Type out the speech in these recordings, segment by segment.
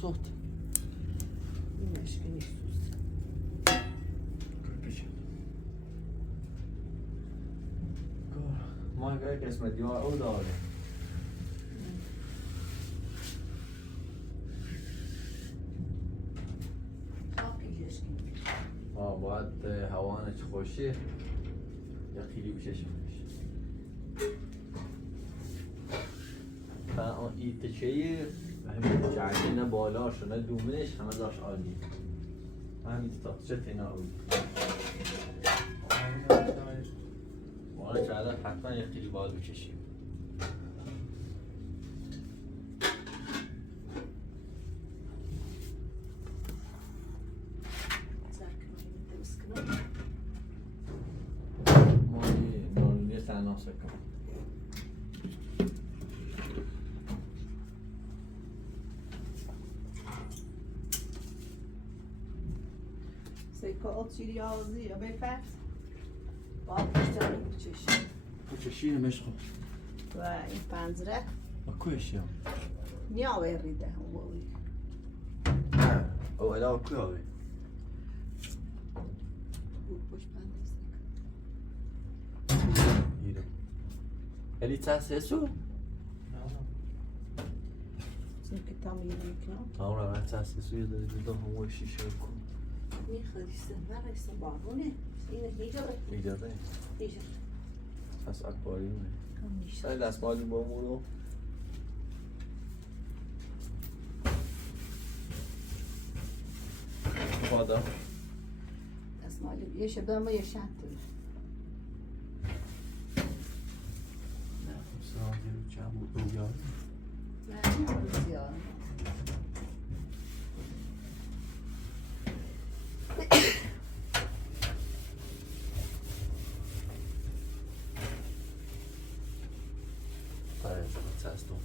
Sot. Meşkin istiyorsun. ما یک قسمت دیوار او داره باید هوانش خوشه یا خیلی بچشمش و اون ایتچهی همین جعجنه بالاش و نه دومنش همه داشت عالی همین تاقچه تینا بود مالا چهده حتما یه خیلی باید بکشیم ما یه نارونی تنها سکم Zeker yazıyor beyefendi. Bakmışlar bu çeşit. Bu çeşiğini meşgul. و این پنجره اکویش یا؟ نیا وریده اولی. نه او الا اکوی آوی خوش پنجره. ایره الی تحصیل سو؟ چون که تامیل میکنم. آره من تحصیل سو یه داری دیدم همه شیشه کن میخوایسته نرسته بارونه. اینه هیجاره. ایجاره هیجاره. پس اکواریومه کمیشه. سای دستمالی با مورو خدا دستمالی یه شبه ما یه شند توی. نه خب سراغی رو چند بود رویار نه زیاد. Testung.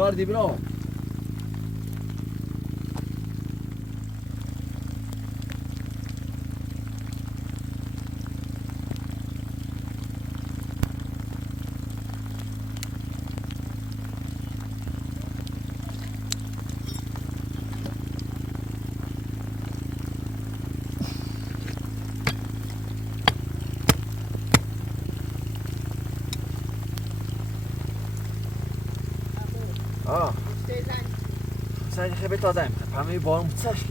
کار دی برو سعی خیلی تازه میکنم همه بارم متسش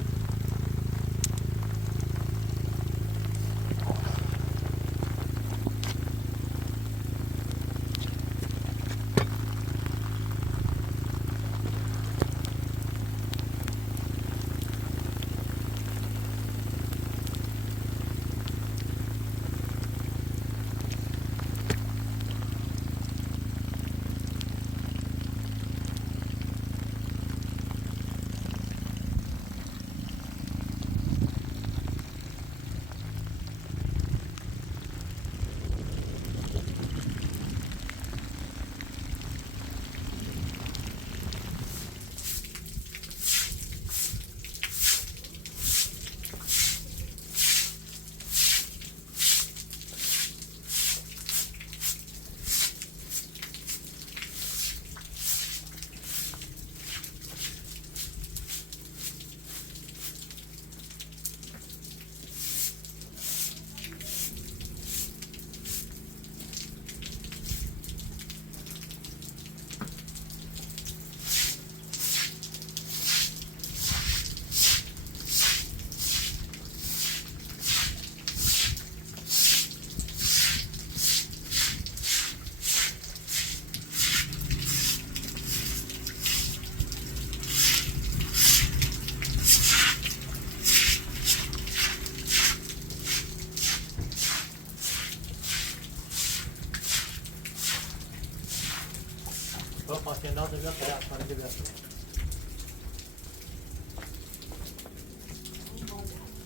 تو خاکنداز بیاد که دست کنه بیاد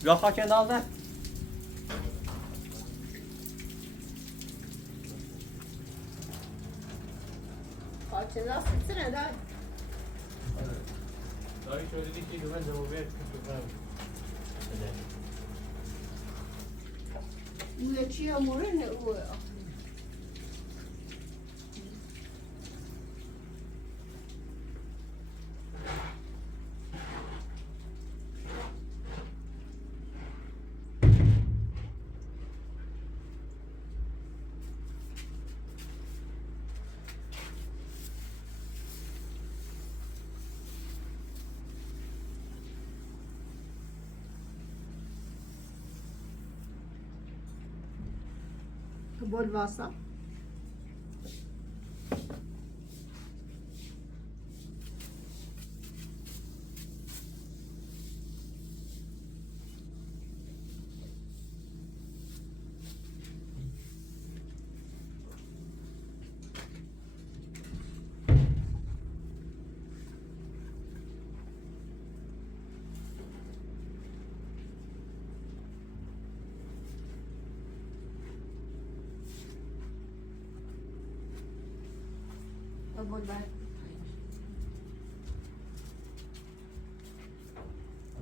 یا خاکنداز نه خاطر سر ندار. داری شو دیدی که دومن زبوبه اوه چیه مورن اوه. بول واسه بول بعد.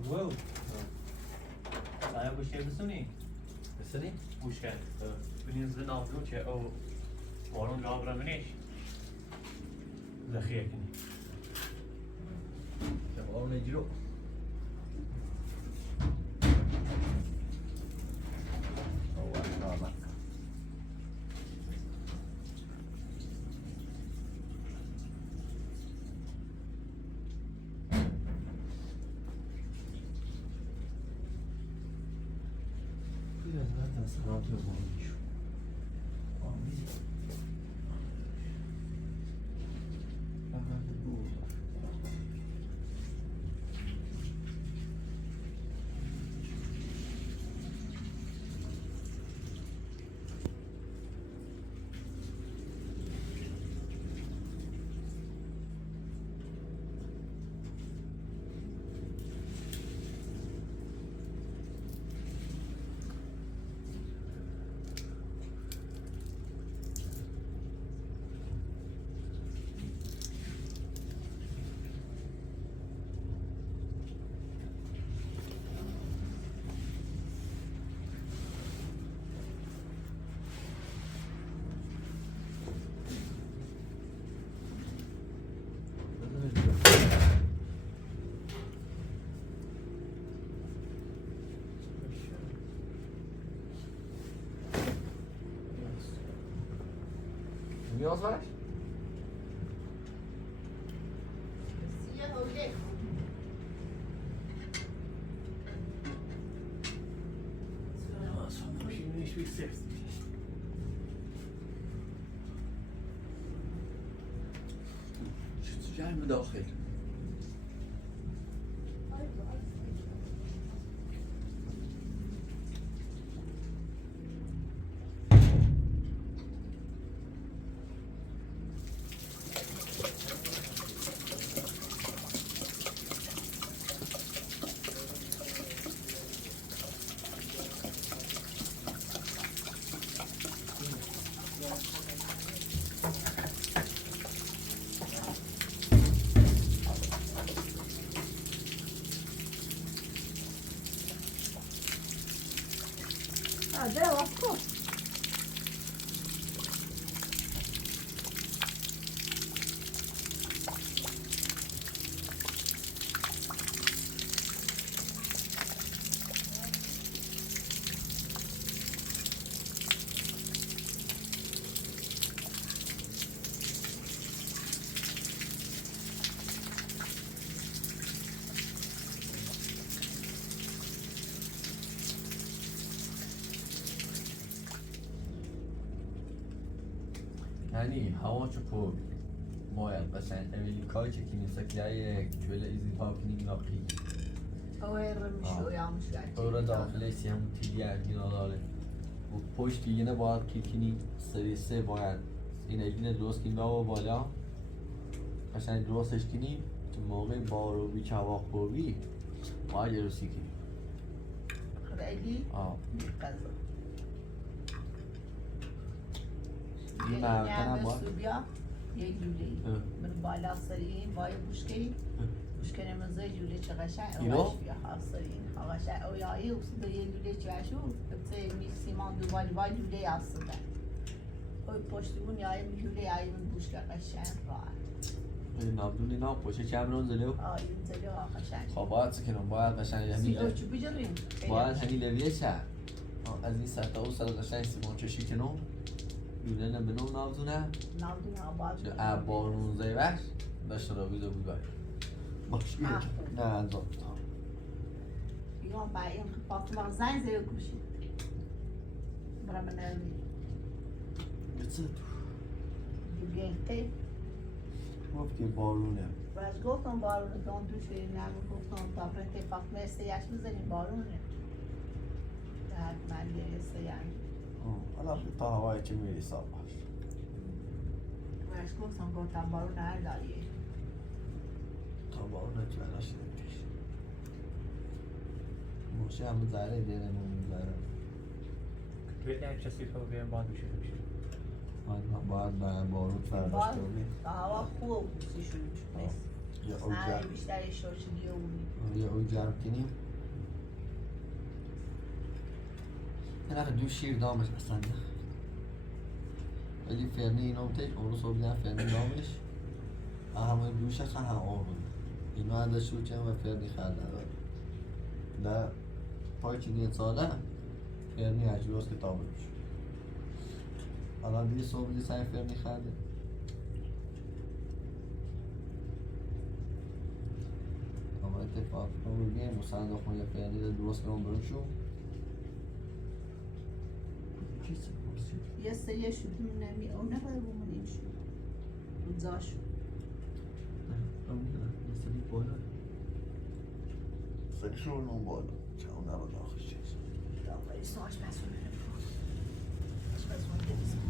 واو باید بوشکه بسونی بسنی؟ بوشکه بینید زن آفلو چه او بارون لابرا منیش ذخیره کنی شباب نجرو رادیو باریشو آمیزی فقط بود نیاز برش؟ سیاه اوله. ماشینش بیسته جای مداخل ده واسه. یعنی هوا چپور باید قشنگ امریکا چه که نیستا که چوله ایزی پاکنی ناقی اوه رمشو یا مشکل. طور داخله سی همون تیلی ارگینا داره و پشت دیگه باید که کنی سری سه باید این ایگین درست کنی و بالا قشنگ درستش کنیم که موقع باروبی که هوا خوبی باید عروسی کنیم. خیلی آه غذا این مرتنم باید بیا یک لوله من بالا سرین باید بوشکی بوشکنه مزه لوله چه قشنگ اینو؟ اوش بیا سرین قشنگ او یایی اصلا یک لوله چه شو بته میکسیمان دو باید لوله اصلا اوی پشتیمون یایی لوله یایی من بوشکه قشنگ راحت نابدونی ناب پوشه چمرون زلیو این زلی ها قشنگ خب باید سکنم باید قشنگ سی او چو بجرین باید هنی لویه چه از این سطح او سر قشنگ سیمان چشی کنم لوله نبنو نابدونه نابدون آباد چه بارون زیوش داشت را بیدو بگاه باش نه انزام بیان با این پاک ما زنگ زیر گوشی برای من نمی بچه دیگه تی گفت که بارونه و از گفتم بارونه دون دوش بریم نمی گفتم تا برای پاک مرسته یش بزنیم بارونه در من گریسته یعنی حالا تا هوای چه میری ساب باش و از گفتم بارونه هر داریه تا بارونه چه براش نمیش موشه همون زهره دیره نمون زهره توی یک چیزی که بیان باید بشه بشه. باید بارون فرداش کنیم هوا خوب بوسیشون یا او نه جمع بیشتر شوشیدی و اونی یا او جمع کنیم یه نخه دو شیر دامش اصلا نه ولی فرنی اینو تش اونو صبح دیدم فرنی دامش همه دوش خواهد هم آن اینو ازش شو چه و فرنی خواهد نداره در پای چنین ساله فرنی هجروز که تابه میشه الان دیگه صبح دیگه سعی فرنی خواهده اما اتفاق رو بگیم مصند خونه فرنی رو درست کنم برون شو چیزی پرسید یه سریع شدیم نمی اون نباید بمونیم شد روزاشو سری بالا سری شروع نون بالا چه اون نباید آخش چیز داوری ساش مسئول نمیخواد آش مسئول نمیخواد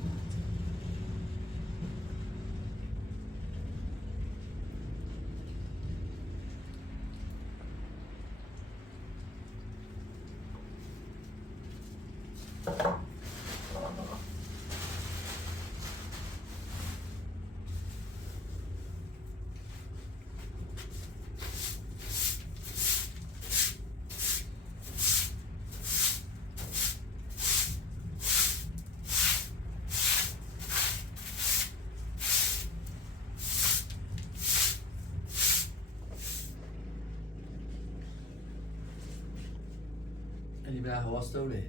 علی به حواس دوره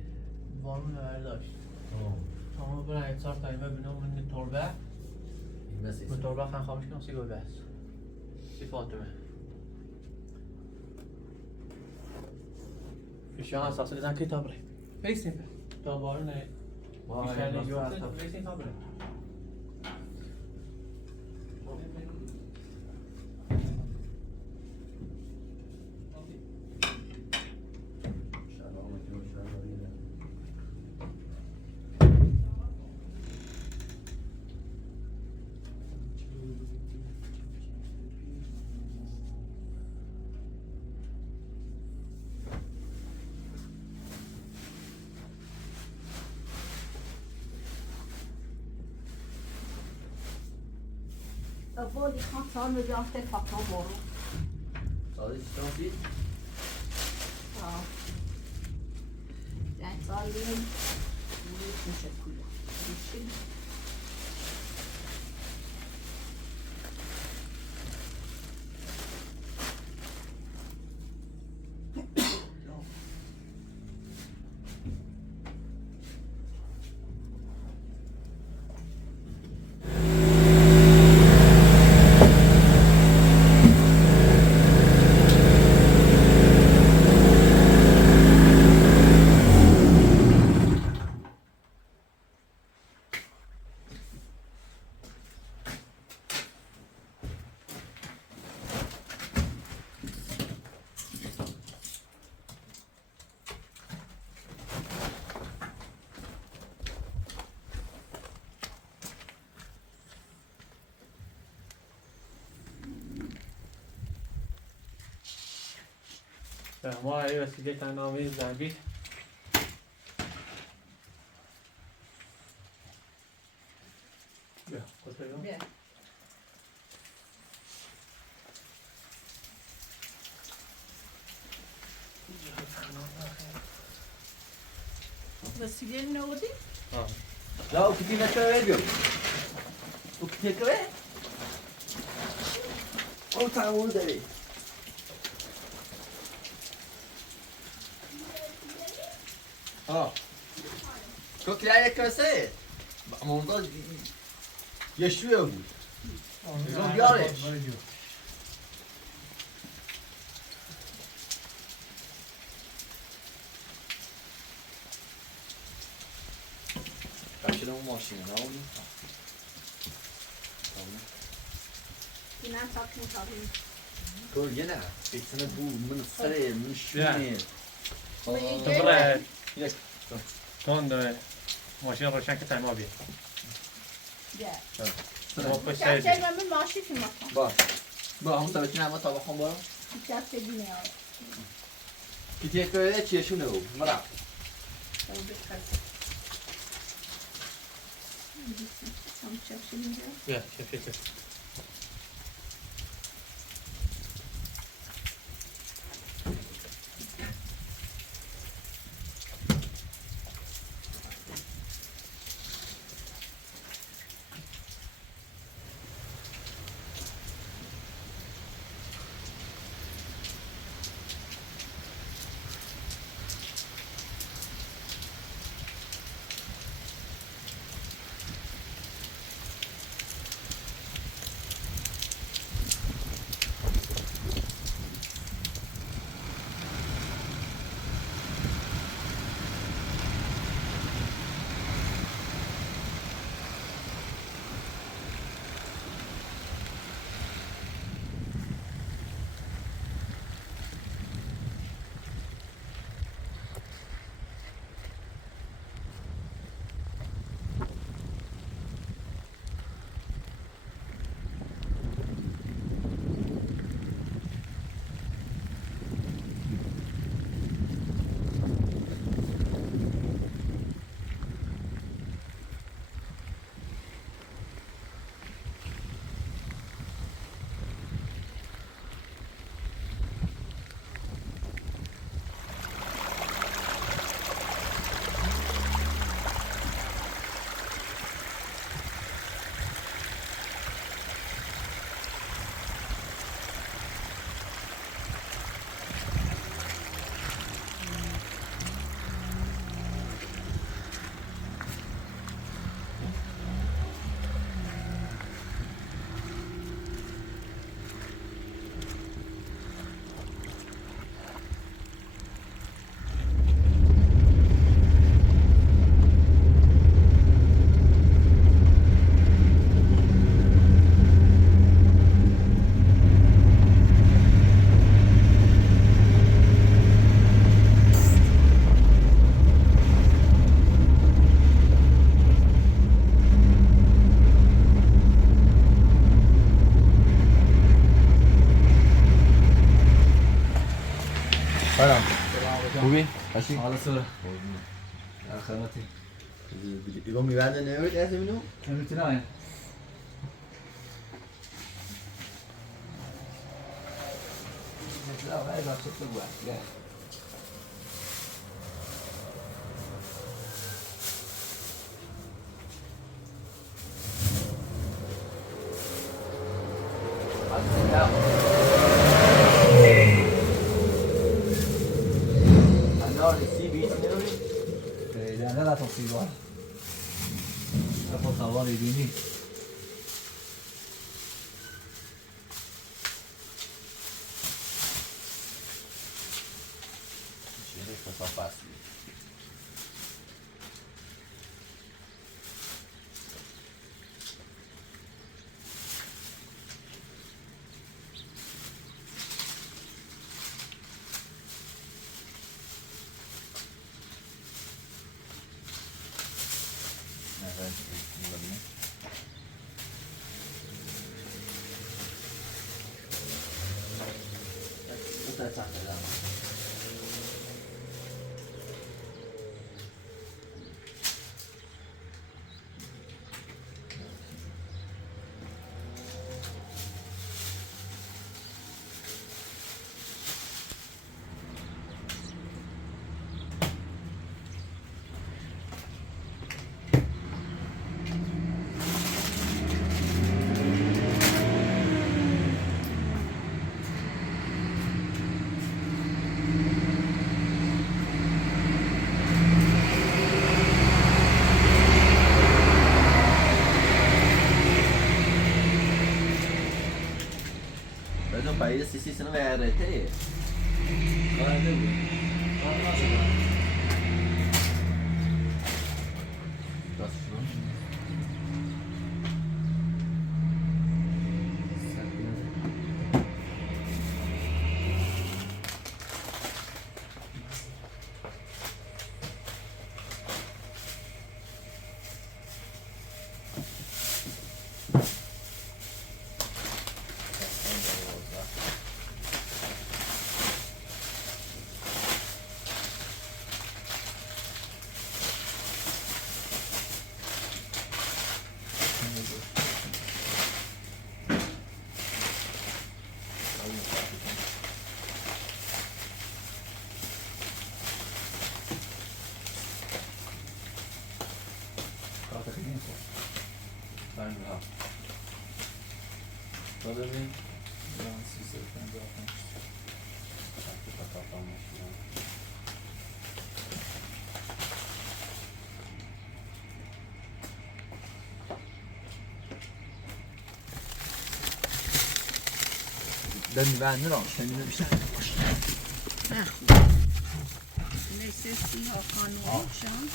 بارون برداشت. تمام برای اتصال تایمه بینم من تربه. این بس من تربه خان خاموش کنم سی گل بس. سی فاطمه. فیشان اساسی دادن کتاب ره. بیستیم به. تا بارون بیشتر نیست. بیستیم تا بره. Avô de 30 ans me dit en fait pas tant bon. ساده چی Yani sağlayayım. Bunu teşekkürler. Düşün. ما هی وسیله تنامی زنبیل بیا خودتون بیا. وسیله نودی؟ لا o que tem naquela velho. O que tem que ver? Olha o tamanho dele. Ó. تو که یه کاسه موضوع یشویه بود بزن بیارش کاشی اون ماشینه نه اون این هم ساکن تابیم. تو یه نه بیتنه بود من سره من شونه تبغى تون ماشین روشن که تنها بیا بیا. ما پشت چه سر من ماشی که مثلا. با همون تا بتونم تا بخوام برم چه دیگه نه. کی که چیه شونه بود مرا بیا چه فکر خوبی؟ هستی؟ حالا سر در خدمتی ایگو میبنده نمید از اینو؟ نمیتونه آیا مثلا ولی بخشت تو بود نه نه تصویبار خود سواری بینی Cheiro foi só fácil. Kita cakap dah. paese sì, se non è RT. Guarda lui. Guarda la sua. Coloca aqui dentro. Vai lá. Toda vez. Não, se você for embora, aqui pra tapar o macho. Den vänner då, känner du så? Neyse siyah kanı olacağım.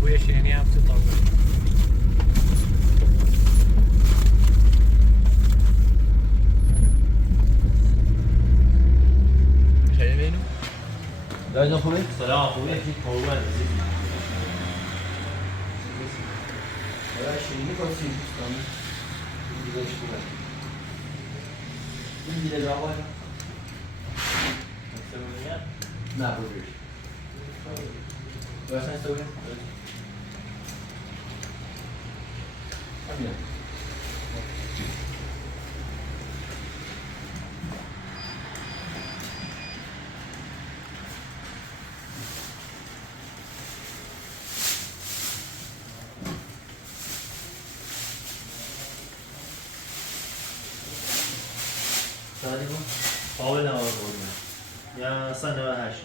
بوی شیرینی هم تو تابه خیلی بینو؟ دایدان خوبی؟ سلام خوبی؟ قربان عزیزی باید شیرینی کسی دوستانی این دیگه خوبه این دیگه جواب نه بگیر باید سنس تو بگیر همینه ساعتی کن؟ آب نوار قربان یا اصلا 98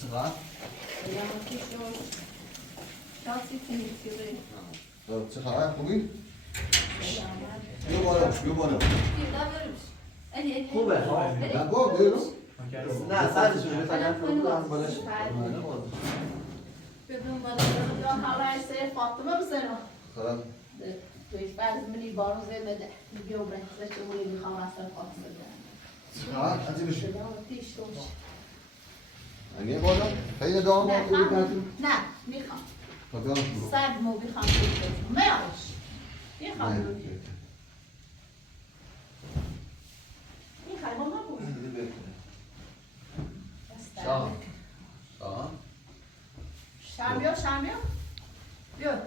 صغار؟ چه خبر خوبی؟ بیا بالا بیا بالا خوبه نه با بیرو نه سرشون فقط فرودن بالاش ببین بالا یا حالا سه فاطمه بزنم خلاص تویش بعض منی بارو زي بده بيو برنسة تقولي بخمر عسل فاطمة ها عزیزی بشی تيش توش اگه بالا خیلی دام نه خوبی کردیم نه میخوام خب برو سرد مو بخوام میاش میخوام میخوای ماما بود شاه شاه شرمیا بیا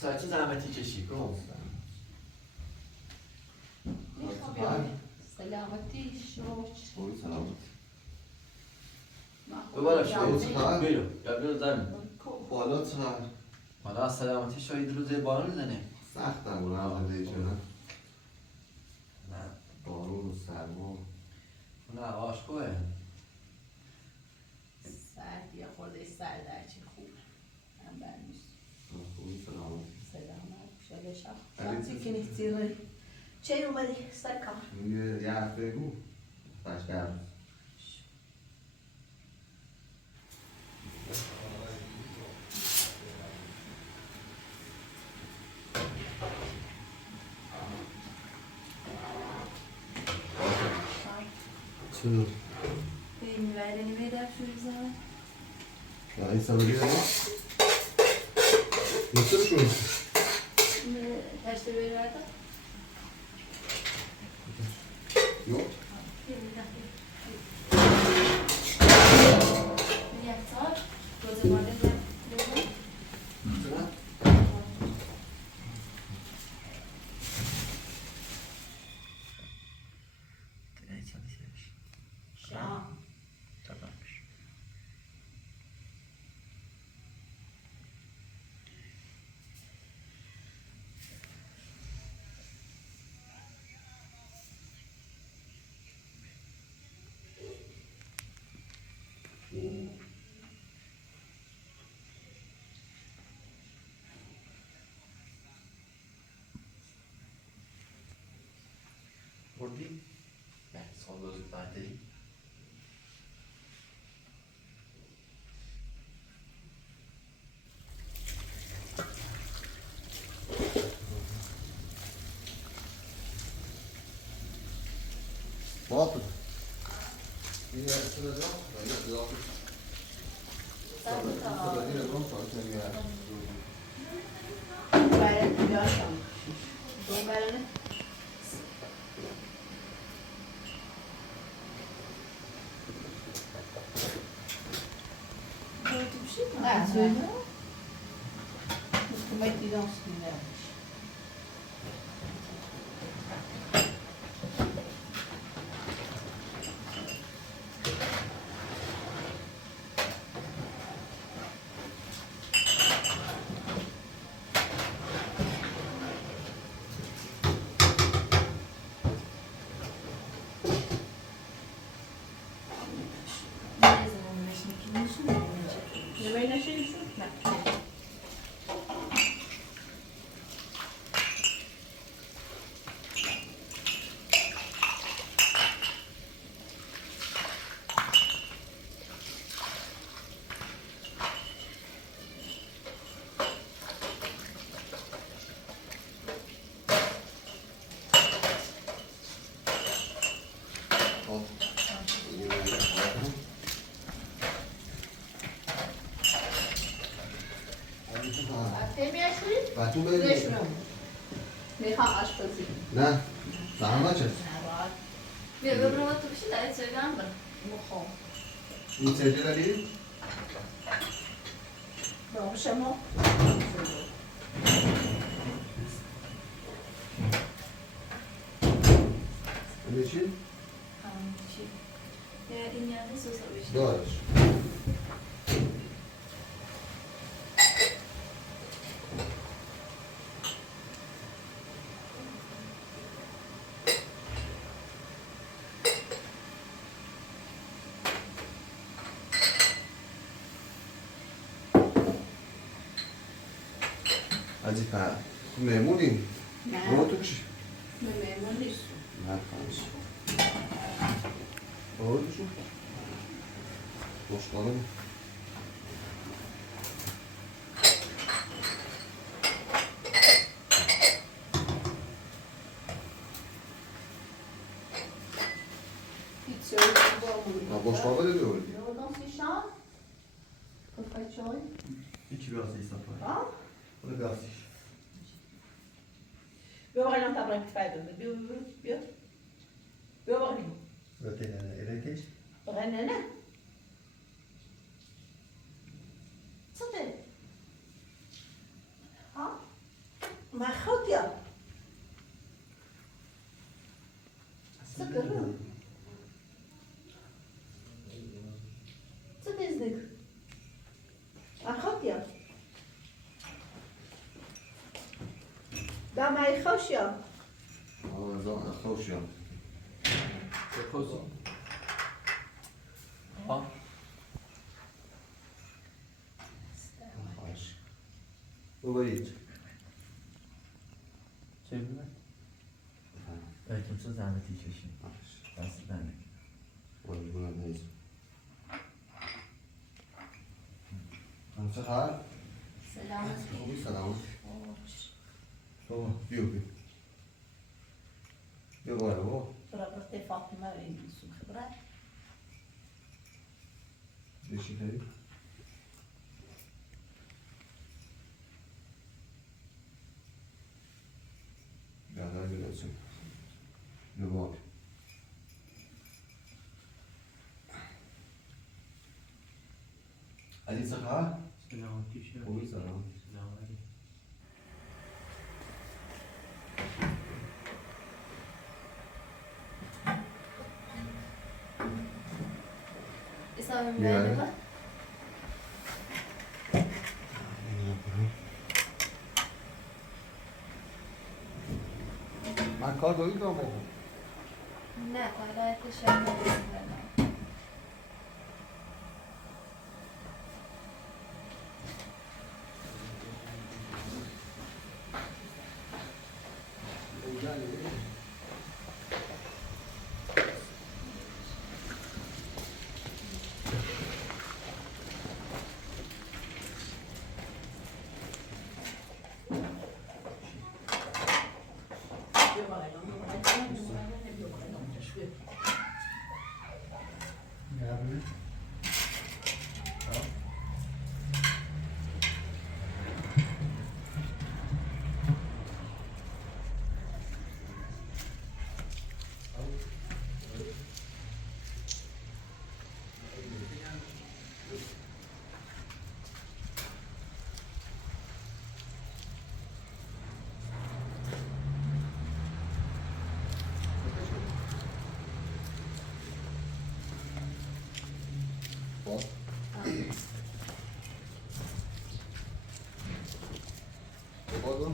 ساعتی زحمتی کشی کن میخوام بیا سلامتی شوش خوبی سلامت ببارش بیرو یا بیرو زمین بالا چقدر حالا سلامتی شاید روزه بارون زنه سختم بود هم شده نه بارون و سرما نه آشکو خوبه. سرد یا خورده سرد هرچی خوب هم برمیست خوبی سلامت. سلامت شده شب علی شانسی که نیستی چه اومدی سر کار یه هفته بود باش برم چرا؟ میبردنی بیدر شوری زمان یا این سببی داره؟ نصر شون تشته بیرده یو یک سال روز ماده بیرده شام بردی؟ نه سال روز بعدی. باطل این سر جان یا اضافه سر جان فاطمه برای بیاشم دو برای Ah, tu veux bien? Como é que dão os primeiros? ne zaman meşin kimmişim ne Já vai nascer isso? Não. Até me achei. و تو Deixa بریم não. میخوام آشپزی نه زحمت چه بیا ببرم تو بشی دارید سویدم برم میخوام این سجل داری؟ برام شما این چی؟ همون چی این یعنی سوسا بشی دارش عزیز پر مهمونی نه برو تو بشی مهمون نیست نه خواهش برو تو شو خوشقالم Pizza eu ما خوشقالم داری دوری Eu não se chama. Eu faço oi. هیچی بیاستی صفایی Ah? برو بیاستیش Eu vou não tá branco que faz. Viu? Eu vou ali. Zaten erekeš René, né? Co ty? Ha? Ma chodź ja. Co ty robisz? Co ty zdyk? A chodź ja. Dawaj, chodź ja. خوشیان چه خوزی؟ ها باش ببرید چه بودن؟ بهتون چه زحمتی کشیم دست دنه قربونت نیست چه خبر؟ سلامت خوبی سلامت خوش بابا بیا بیا بابا برا گفته فاطمه و این سو خبره بشی خیلی بیادر بیرسیم بیا بابا علی چه خبر؟ سلامتی شد خوبی سلامت سلامتی İsa'nın Yani. beğeni var. من کار دارید رو بکنم Ne, hala teşekkür ederim. بابا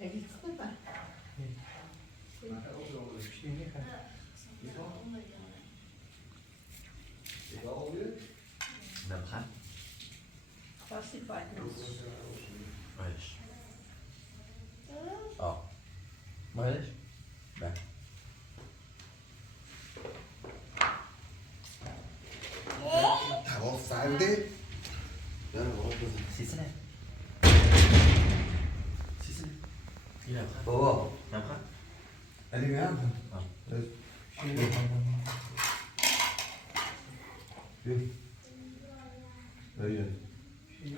Evlilik mi? نبخن Farsi Fatma. معلش معلش بله تواف سرده یعنی بابا بزن سیسنه سیسنه این نبخن بابا نبخن علی میام بیا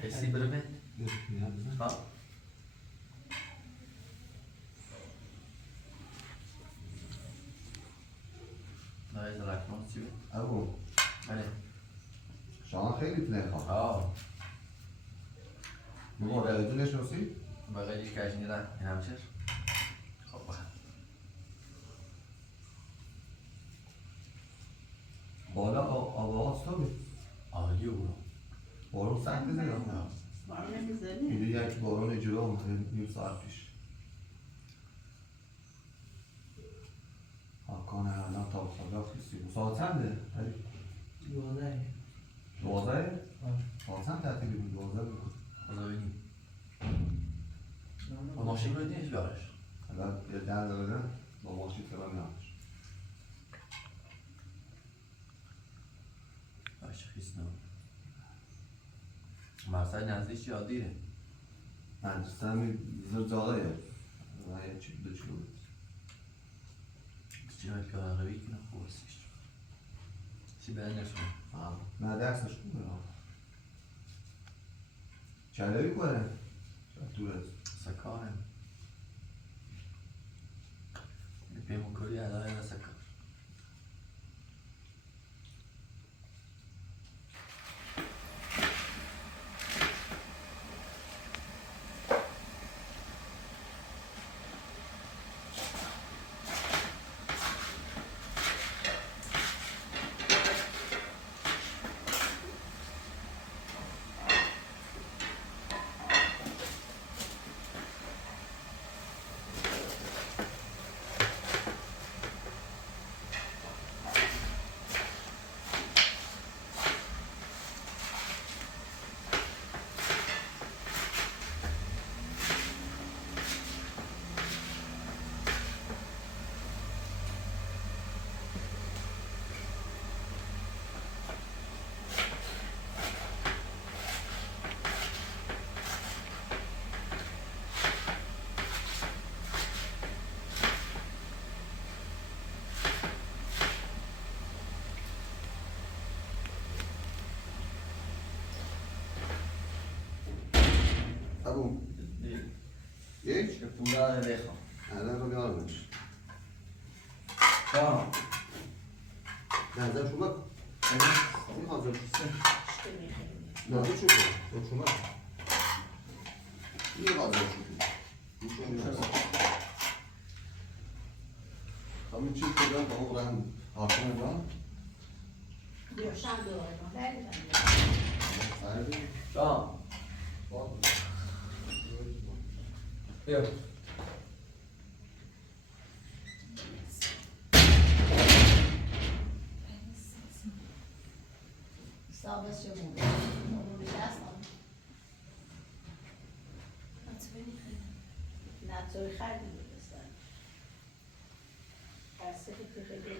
حسی برمت ها نه از رکمان چی بود؟ ابو بله شما خیلی تنها بابا رایدو نشناسی؟ بقیلیش کش نیدن این همچه خب بخن بالا آبا هستابی عالی او بارون سنگ بزنم بارو نمیزنی؟ اینو یک بارون اجرا اومده نیم ساعت پیش حکانه الان تا خدا خیستی ساعت چنده؟ علی؟ 12 ساعت چند تعطیلی بود 12 بود خدا بینیم با ماشین رو نیست بیارش الان یه 10 دقیقه با ماشین فرا میامش باشه خیست نمون مرسای نزدیک یا دیره مدرسه همی زر جاقه نه یه چی دو چلو بود چی باید پیاده روی کنم خوب استیش چی بدن نشون نه درسش خوبه چلوی کنه دور است سکارم بیمو کلی علایه و سکار یک؟ که پولا رو بخوام. الان رو بیارمش. شام. نظر شما کن. این حاضر İşte mi? نظر شما کن. شما کن. این حاضر شما. این شما. همین چیز کجا با اون رنگ آسان جان؟ Diyorsan doğru. Nereden? فرقی؟ شام. بیا. İsabet şey oldu. Onu bilirsin. Natural خیلی میرسن. خسته که خیلی.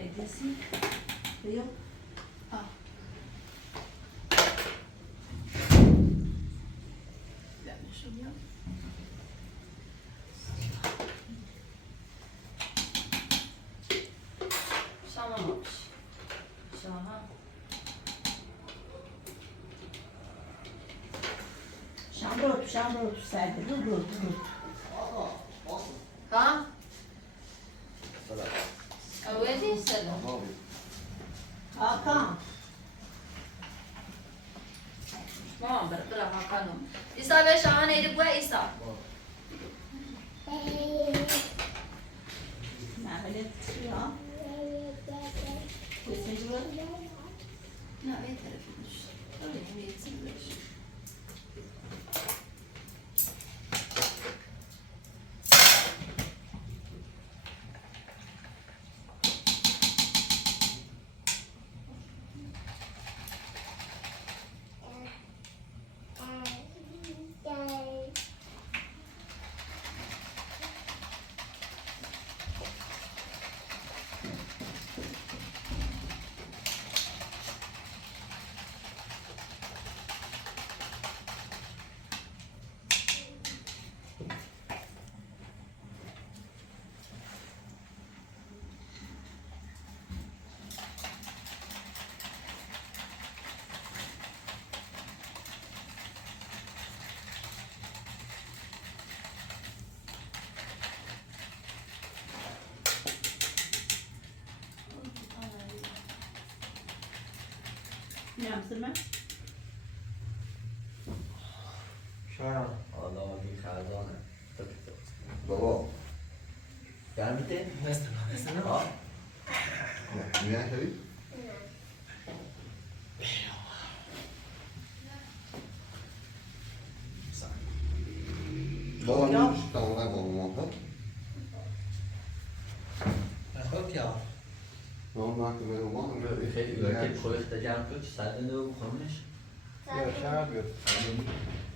Hediyesi. Yok. Ah. Yanlışım yok. Şam olmuş. Şaha. Şambrot serdi. Dur. Ha? Öyle değil selam. Hakan. Tamam bırak Hakan'ım. İsa ve Şahane'ydi bu İsa. Mehmet ya. Kesin var. Ne bir tarafıymış. Öyle bir yetsinmiş. Ne yaptın ben? شام. حالا این خزانه بابا گرمیته؟ مثلا ها؟ میان کردی؟ بابا میش تمام بابا خب یا ما maakten we helemaal Ik geef u een tip terug dat jij een putje staat in de gevangenis. Ja, schaap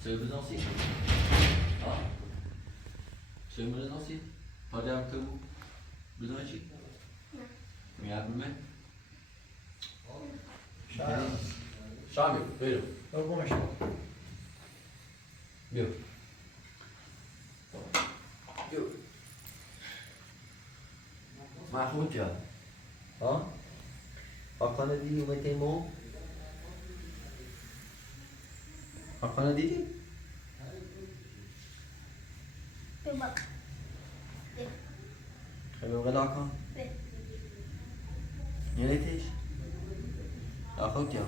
Zullen we dan zien? Ja? Zullen we dan zien? Had jij hem toe? Bedankt je? Kom jij met me? شام بیا. دومش بیا. Maar goed ja. Ha? Hakan دیدی meteen mol? Hakan دیدی؟ Bak. Hebben we wel Hakan? Nee. Je weet het? آخه کیا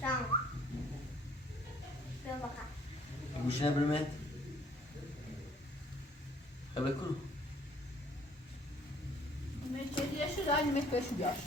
Tamam. Şuraya bakalım. گوشه برمت خبه کرو Mecbur yaşı da aynı mekbeşi yaş.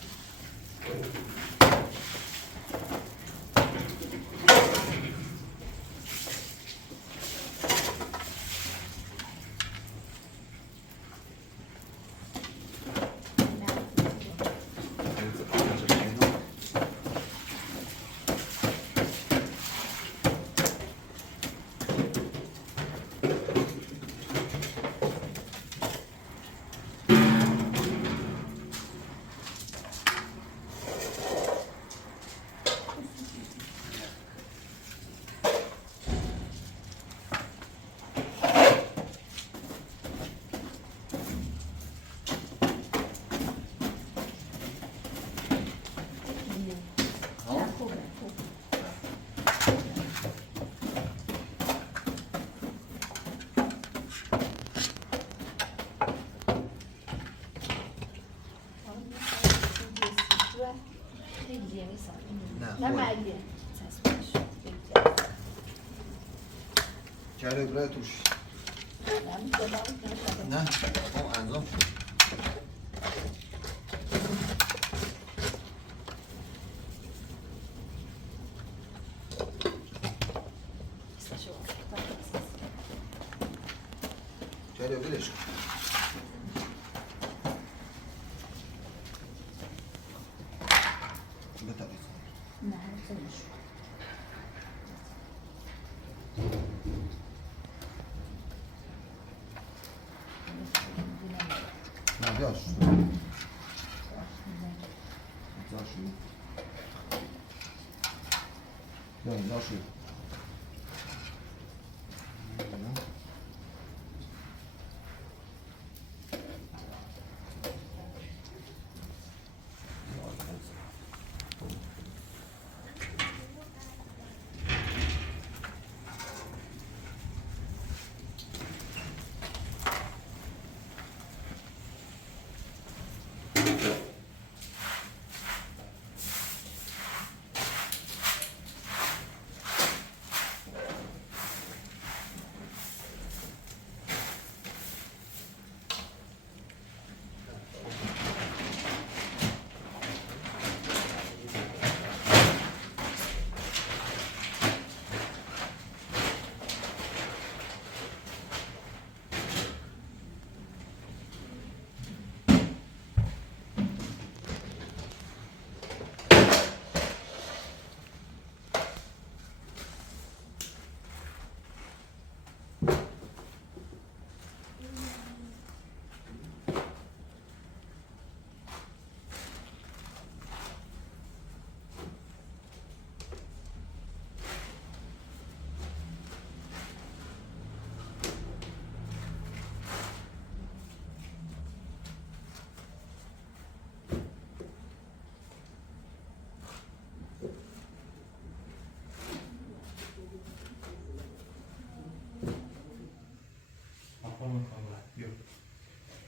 نه مگه کرده برای توش نه اون انجام شد کرده برش بتابید نه خودش نه بیاش بیا اینجا شد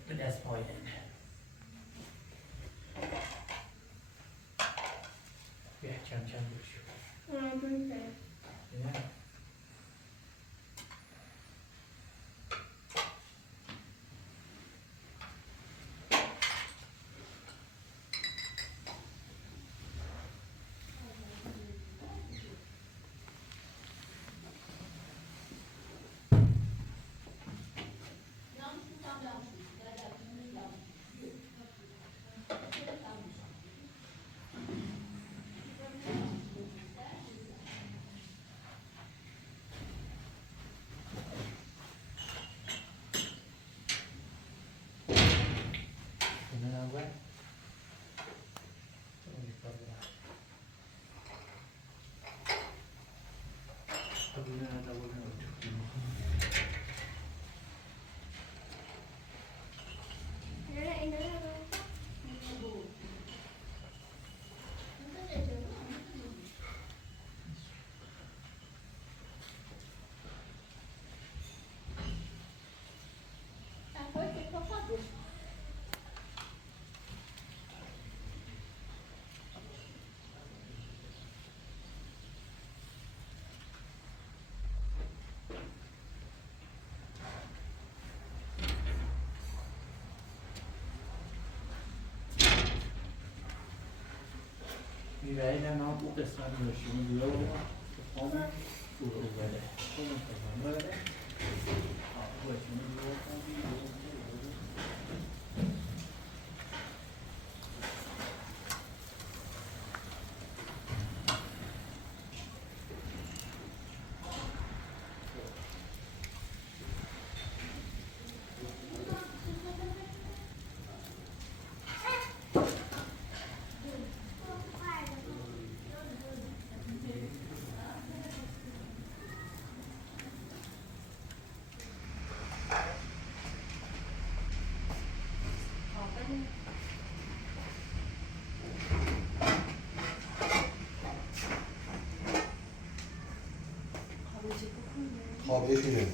به دست پایین بیا کم کم بشو نه Thank you. میبرین هم اون قسمت داشتیم دیگه و همون برو بره همون کمان بره خوابش میره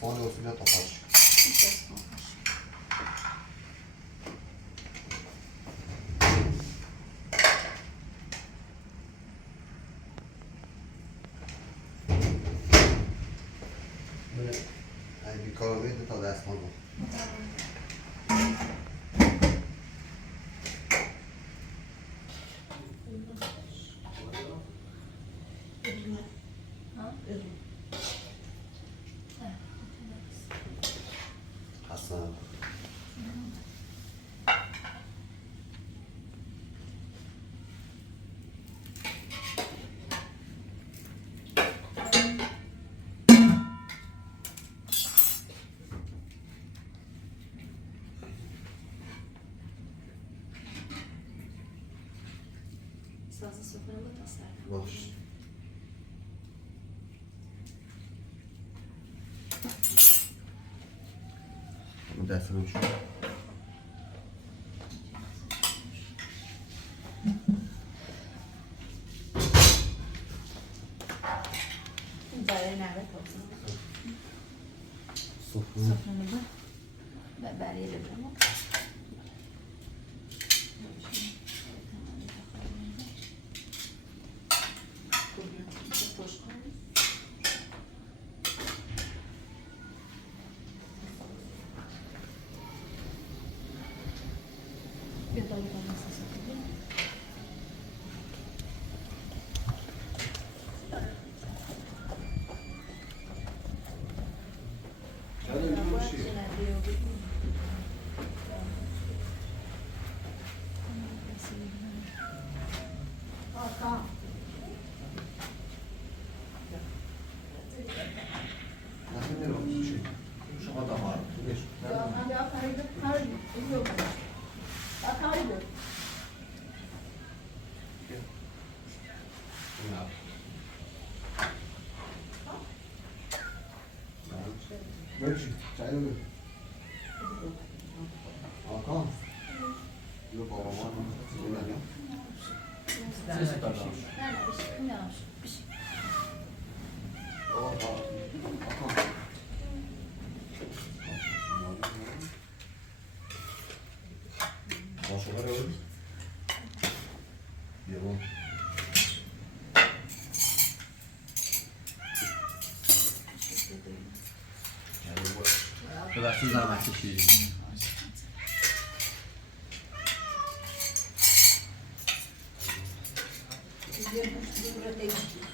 دستمال اصول تا پاش اگه کار بید تا دستمال بود حسن سازı sofralı tasarım. باش دست رو شد جای نوه سفره و برای ببرم شما دامار بچی چای بگو آقا یه بابا ما بگم باشه برای بیرون ببخشید زحمت کشیدید. Burada değil.